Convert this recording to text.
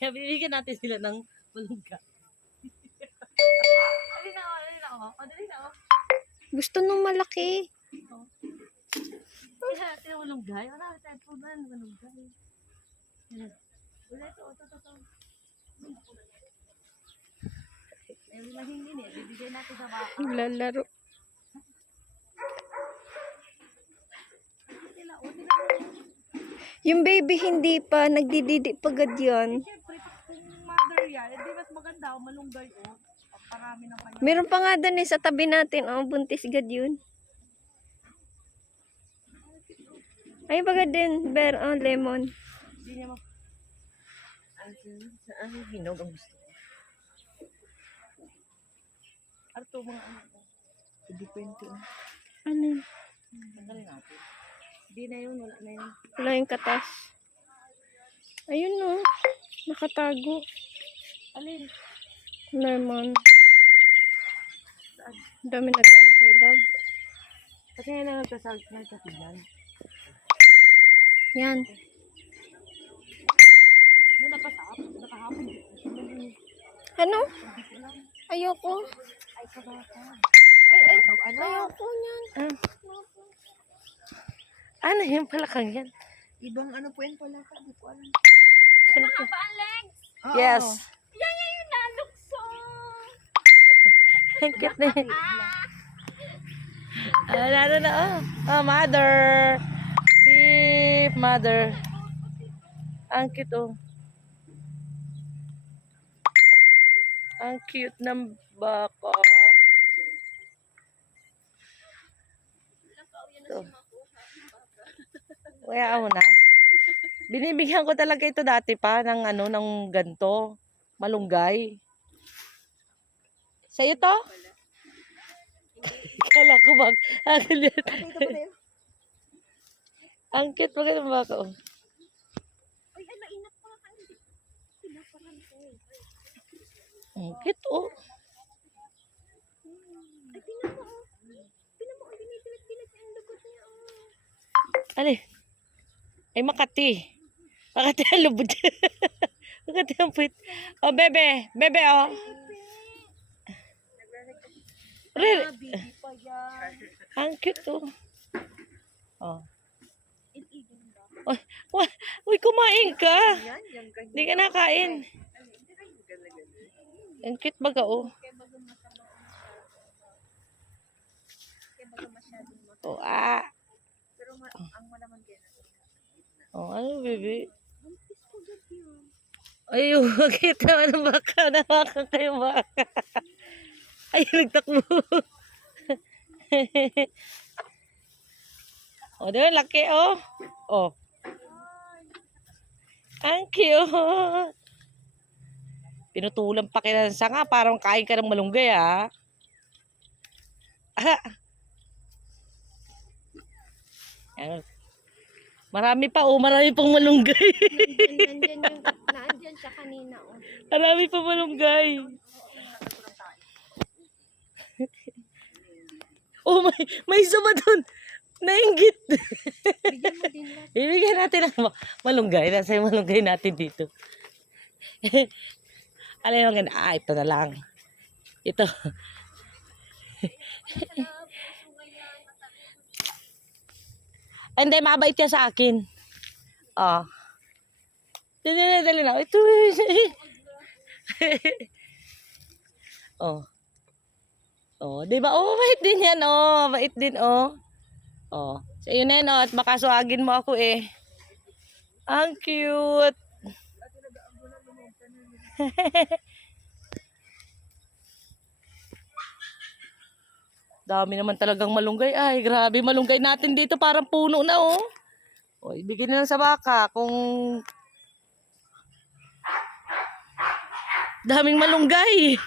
Kaya bibigyan natin sila ng malunggay. Dali na, dali na ako. Dali na ako. Gusto nung malaki. Kaya natin ang malunggay. Marami tayong punan, malunggay. Wala ito, ito. Eh, mahingin eh. Bibigyan natin sa baka. Lalaro. Yung baby hindi pa, nagdididi pagad yan. Siyempre, kung mother yan, hindi mas maganda o malunggay o. Parami ng kanya. Meron pa nga doon sa tabi natin. Oh, buntis gad yun. Ay, baga din. Lemon. Hindi niya saan hinog ang gusto ko. Arto mga ano ko. Hindi pwente. Ano? Tanggalin natin. Hindi na yun, wala na yun. Wala yung katas. Ayun no. Nakatago. Alin? Lemon. Dami nag-ano kay Love. Kasi nga na nagkasigan. Yan. Nakahapon. Ano? Ayoko. Ay, kabaka. Ay, Ano? ayoko niyan. Ano yung palakang yan? Ibang ano po yan pala ka, di ko alam. Mahaba ang legs. Yes. Yan yung nalukso. Ang cute na yun. Ano na, oh, mother. Beef mother. Ang cute, oh. Ang cute ng baka. Ito. Kaya ako na. Binibigyan ko talaga ito dati pa ng ano, ng ganto. Malunggay. Sa'yo to? Kala ko bag. Ang cute pa ganun baka, oh. Ay, mainat pa. Ang cute, oh. Ay, tinan mo, oh. Tinan mo, binipilit-pilit yung dugot niya, oh. Ali. Ay, Makati. Makati ang lubod. Makati ang puwit. Oh, bebe. Bebe, oh. Really? Baby pa yan. Ang cute, oh. Oh. Uy, uy, kumain ka. Yan, yung ganyan. Hindi ka nakain. Ang cute baga, oh. Oh, ah. Pero ang malaman kaya natin. Oh, ano, baby? Ay, bakit naman ang baka? Nawakan kayo baka. Ay, nagtakbo. Oh, diba, laki, oh. Oh. Ang cute. Pinutulan pa kita ng sanga. Parang kain ka ng malunggay, ah. Ayan. Marami pa, oh. Marami pang malunggay. Naandyan siya kanina, oh. Marami pa malunggay. Oh, may isa ba dun? Nainggit. Bigyan mo din lang. Ibigyan natin ang malunggay. Nasa yung malunggay natin dito. Ano yung maganda? Ah, ito na lang. Ito. Hindi, mabait ka sa akin. Oh. Dali na. Ito. Oh. Oh, di ba? Oh, mabait din yan, oh. Mabait din, oh. Oh. So, yun na yun, oh. At makasuagin mo ako, eh. Ang cute. Dami naman talagang malunggay. Ay, grabe. Malunggay natin dito. Parang puno na, oh. O, ibigay na lang sa baka. Kung daming malunggay.